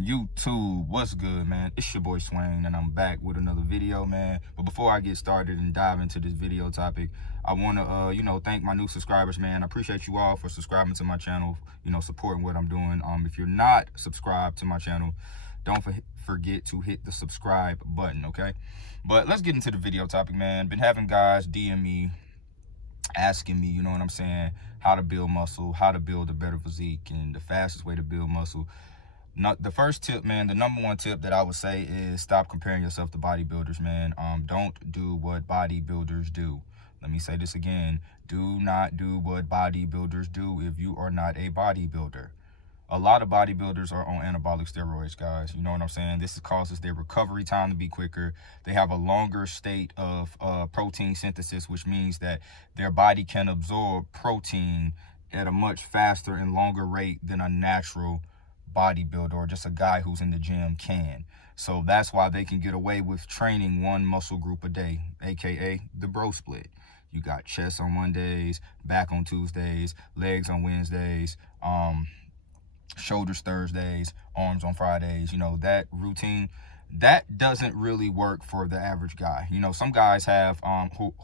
YouTube, what's good, man? It's your boy Swain, and I'm back with another video, man. But before I get started and dive into this video topic, I want to thank my new subscribers, man. I appreciate you all for subscribing to my channel, supporting what I'm doing. If you're not subscribed to my channel, don't forget to hit the subscribe button, okay? But let's get into the video topic, man. Been having guys DM me, asking me, you know what I'm saying, how to build muscle, how to build a better physique, and the fastest way to build muscle. The first tip, man, the number one tip that I would say is stop comparing yourself to bodybuilders, man. Don't do what bodybuilders do. Let me say this again. Do not do what bodybuilders do if you are not a bodybuilder. A lot of bodybuilders are on anabolic steroids, guys. You know what I'm saying? This causes their recovery time to be quicker. They have a longer state of protein synthesis, which means that their body can absorb protein at a much faster and longer rate than a natural bodybuilder or just a guy who's in the gym can. So that's why they can get away with training one muscle group a day, aka the bro split. You got chest on Mondays, back on Tuesdays, legs on Wednesdays, shoulders Thursdays, arms on Fridays. That routine, that doesn't really work for the average guy. Some guys have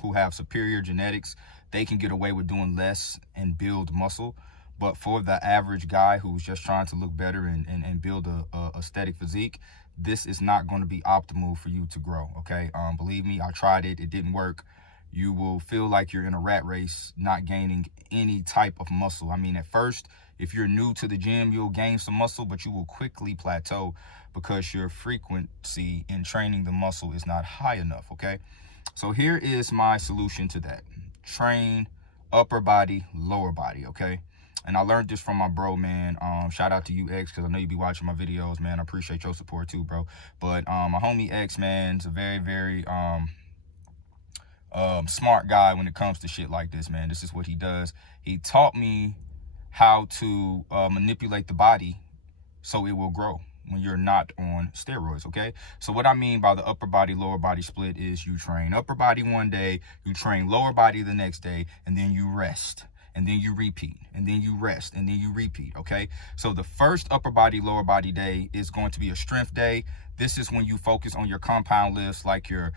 who have superior genetics, they can get away with doing less and build muscle. But for the average guy who's just trying to look better and build a aesthetic physique, this is not going to be optimal for you to grow, okay? Believe me, I tried it. It didn't work. You will feel like you're in a rat race, not gaining any type of muscle. I mean, at first, if you're new to the gym, you'll gain some muscle, but you will quickly plateau because your frequency in training the muscle is not high enough, okay? So here is my solution to that. Train upper body, lower body, okay? And I learned this from my bro, man. Shout out to you, X, because I know you be watching my videos, man. I appreciate your support too, bro. But my homie X, man, is a very, very smart guy when it comes to shit like this, man. This is what he does. He taught me how to manipulate the body so it will grow when you're not on steroids, okay? So what I mean by the upper body, lower body split is you train upper body one day, you train lower body the next day, and then you rest. And then you repeat, and then you rest, and then you repeat, okay? So the first upper body, lower body day is going to be a strength day. This is when you focus on your compound lifts, like your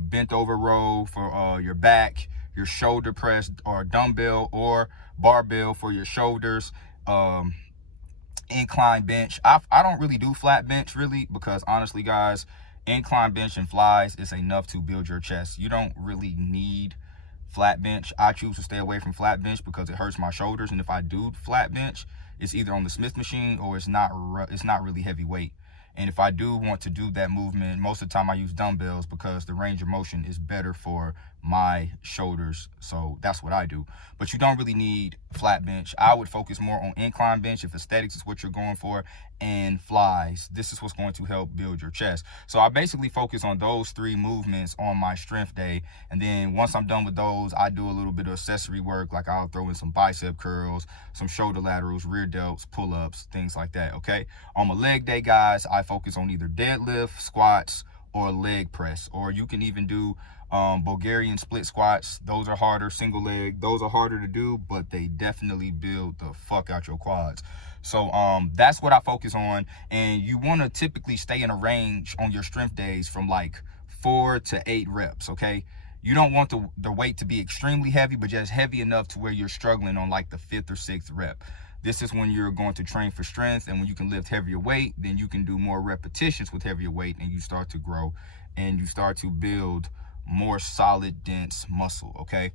bent over row for your back, your shoulder press or dumbbell or barbell for your shoulders, incline bench. I don't really do flat bench really, because honestly, guys, incline bench and flies is enough to build your chest. You don't really need flat bench. I choose to stay away from flat bench because it hurts my shoulders, and if I do flat bench, it's either on the Smith machine or it's not really heavy weight. And if I do want to do that movement, most of the time I use dumbbells because the range of motion is better for my shoulders. So that's what I do. But you don't really need flat bench. I would focus more on incline bench if aesthetics is what you're going for, and flies. This is what's going to help build your chest. So I basically focus on those three movements on my strength day. And then once I'm done with those, I do a little bit of accessory work. Like I'll throw in some bicep curls, some shoulder laterals, rear delts, pull-ups, things like that, okay? On my leg day, guys, I focus on either deadlift, squats, or leg press. Or you can even do Bulgarian split squats. Those are harder. Single leg, those are harder to do, but they definitely build the fuck out your quads. So that's what I focus on. And you want to typically stay in a range on your strength days from like 4 to 8 reps, okay? You don't want the weight to be extremely heavy, but just heavy enough to where you're struggling on like the 5th or 6th rep. This is when you're going to train for strength, and when you can lift heavier weight, then you can do more repetitions with heavier weight, and you start to grow and you start to build more solid, dense muscle, okay?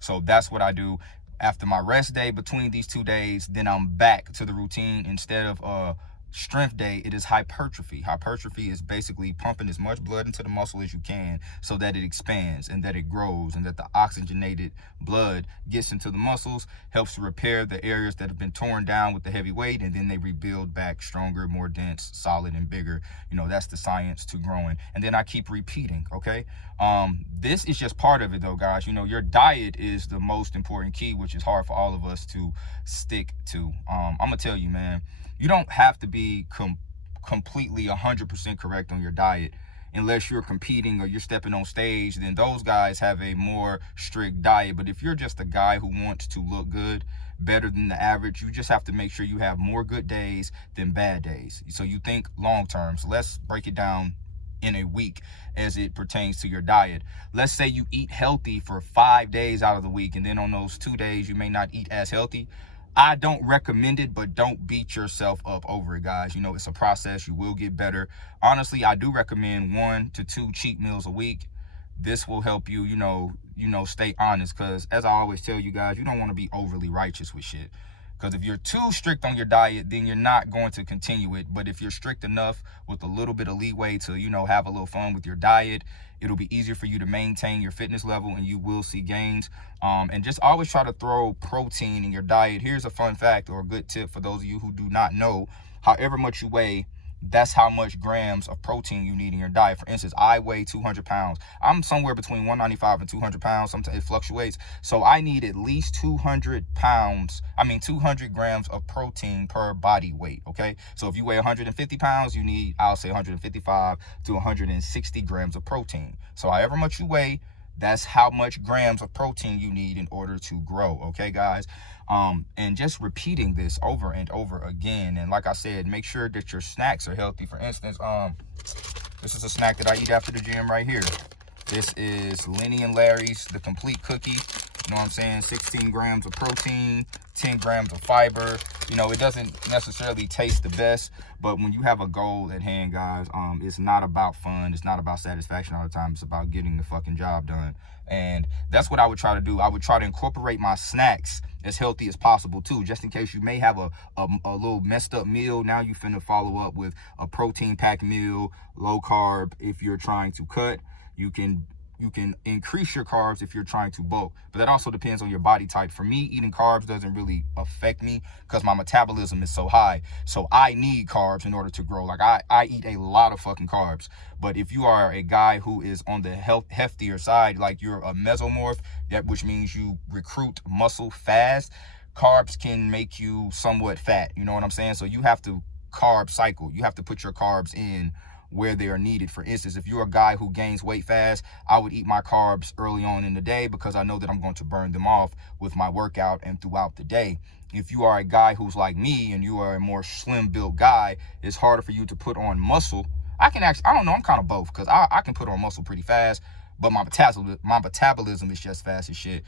So that's what I do. After my rest day between these 2 days, then I'm back to the routine. Instead of strength day, it is hypertrophy. Hypertrophy is basically pumping as much blood into the muscle as you can so that it expands and that it grows, and that the oxygenated blood gets into the muscles, helps to repair the areas that have been torn down with the heavy weight, and then they rebuild back stronger, more dense, solid, and bigger. That's the science to growing. And then I keep repeating, okay? This is just part of it though, guys. Your diet is the most important key, which is hard for all of us to stick to. I'm gonna tell you, man, you don't have to be completely 100% correct on your diet unless you're competing or you're stepping on stage. Then those guys have a more strict diet. But if you're just a guy who wants to look good, better than the average. You just have to make sure you have more good days than bad days. So you think long term. So let's break it down in a week as it pertains to your diet. Let's say you eat healthy for 5 days out of the week, and then on those 2 days you may not eat as healthy. I don't recommend it, but don't beat yourself up over it, guys. You know, it's a process. You will get better. Honestly, I do recommend 1 to 2 cheat meals a week. This will help you, stay honest, because as I always tell you guys, you don't want to be overly righteous with shit. Because if you're too strict on your diet, then you're not going to continue it. But if you're strict enough with a little bit of leeway to, have a little fun with your diet, it'll be easier for you to maintain your fitness level, and you will see gains. And just always try to throw protein in your diet. Here's a fun fact or a good tip for those of you who do not know. However much you weigh, that's how much grams of protein you need in your diet. For instance, I weigh 200 pounds. I'm somewhere between 195 and 200 pounds. Sometimes it fluctuates. So I need at least 200 grams of protein per body weight, okay? So if you weigh 150 pounds, you need, I'll say 155 to 160 grams of protein. So however much you weigh, that's how much grams of protein you need in order to grow, okay, guys? And just repeating this over and over again. And like I said, make sure that your snacks are healthy. For instance, this is a snack that I eat after the gym right here. This is Lenny and Larry's, the complete cookie. You know what I'm saying? 16 grams of protein, 10 grams of fiber. It doesn't necessarily taste the best, but when you have a goal at hand, guys, it's not about fun. It's not about satisfaction all the time. It's about getting the fucking job done. And that's what I would try to do. I would try to incorporate my snacks as healthy as possible too, just in case you may have a little messed up meal. Now you finna follow up with a protein packed meal, low carb. If you're trying to cut, you can increase your carbs if you're trying to bulk, but that also depends on your body type. For me, eating carbs doesn't really affect me because my metabolism is so high. So I need carbs in order to grow. Like I eat a lot of fucking carbs. But if you are a guy who is on the heftier side, like you're a mesomorph, which means you recruit muscle fast, carbs can make you somewhat fat. You know what I'm saying? So you have to carb cycle. You have to put your carbs in where they are needed. For instance, if you're a guy who gains weight fast, I would eat my carbs early on in the day because I know that I'm going to burn them off with my workout and throughout the day. If you are a guy who's like me and you are a more slim built guy, it's harder for you to put on muscle. I don't know, I'm kind of both, because I can put on muscle pretty fast, but my metabolism is just fast as shit.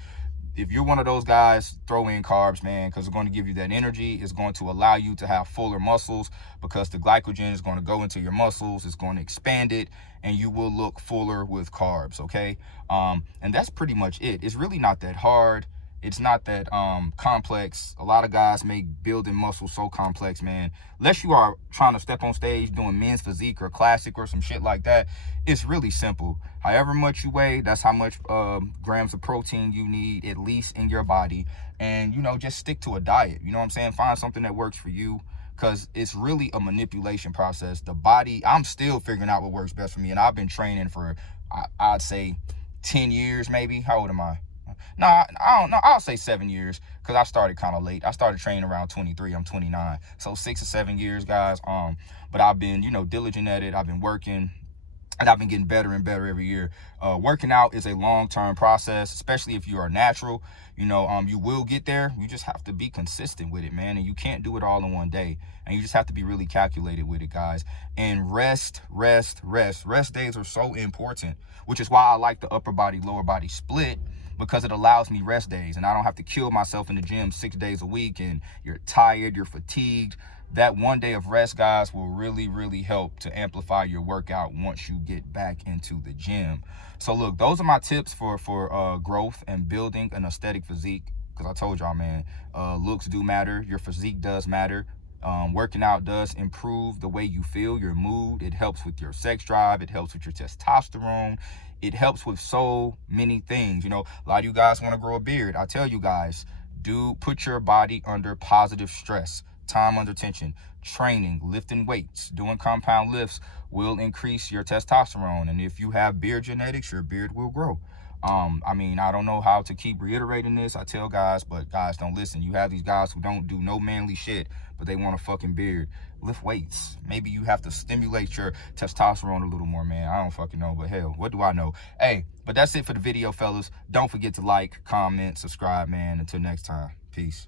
If you're one of those guys, throw in carbs, man, because it's going to give you that energy. It's going to allow you to have fuller muscles because the glycogen is going to go into your muscles. It's going to expand it, and you will look fuller with carbs, okay? And that's pretty much it. It's really not that hard. It's not that complex. A lot of guys make building muscle so complex, man. Unless you are trying to step on stage doing men's physique or classic or some shit like that, it's really simple. However much you weigh, that's how much grams of protein you need at least in your body. And, just stick to a diet. You know what I'm saying? Find something that works for you, because it's really a manipulation process. The body, I'm still figuring out what works best for me. And I've been training for, I'd say 10 years maybe. How old am I? No, I don't know. I'll say 7 years, because I started kind of late. I started training around 23. I'm 29. So 6 or 7 years, guys. But I've been, diligent at it. I've been working, and I've been getting better and better every year. Working out is a long-term process, especially if you are natural. You will get there. You just have to be consistent with it, man. And you can't do it all in one day. And you just have to be really calculated with it, guys. And rest. Rest days are so important, which is why I like the upper body, lower body split, because it allows me rest days, and I don't have to kill myself in the gym 6 days a week and you're tired, you're fatigued. That 1 day of rest, guys, will really, really help to amplify your workout once you get back into the gym. So look, those are my tips for growth and building an aesthetic physique, because I told y'all, man, looks do matter. Your physique does matter. Working out does improve the way you feel, your mood. It helps with your sex drive. It helps with your testosterone. It helps with so many things. A lot of you guys want to grow a beard. I tell you guys, put your body under positive stress, time under tension. Training, lifting weights, doing compound lifts will increase your testosterone. And if you have beard genetics, your beard will grow. I don't know how to keep reiterating this. I tell guys, but guys don't listen. You have these guys who don't do no manly shit, but they want a fucking beard. Lift weights. Maybe you have to stimulate your testosterone a little more, man. I don't fucking know, but hell, what do I know? Hey, but that's it for the video, fellas. Don't forget to like, comment, subscribe, man. Until next time, peace.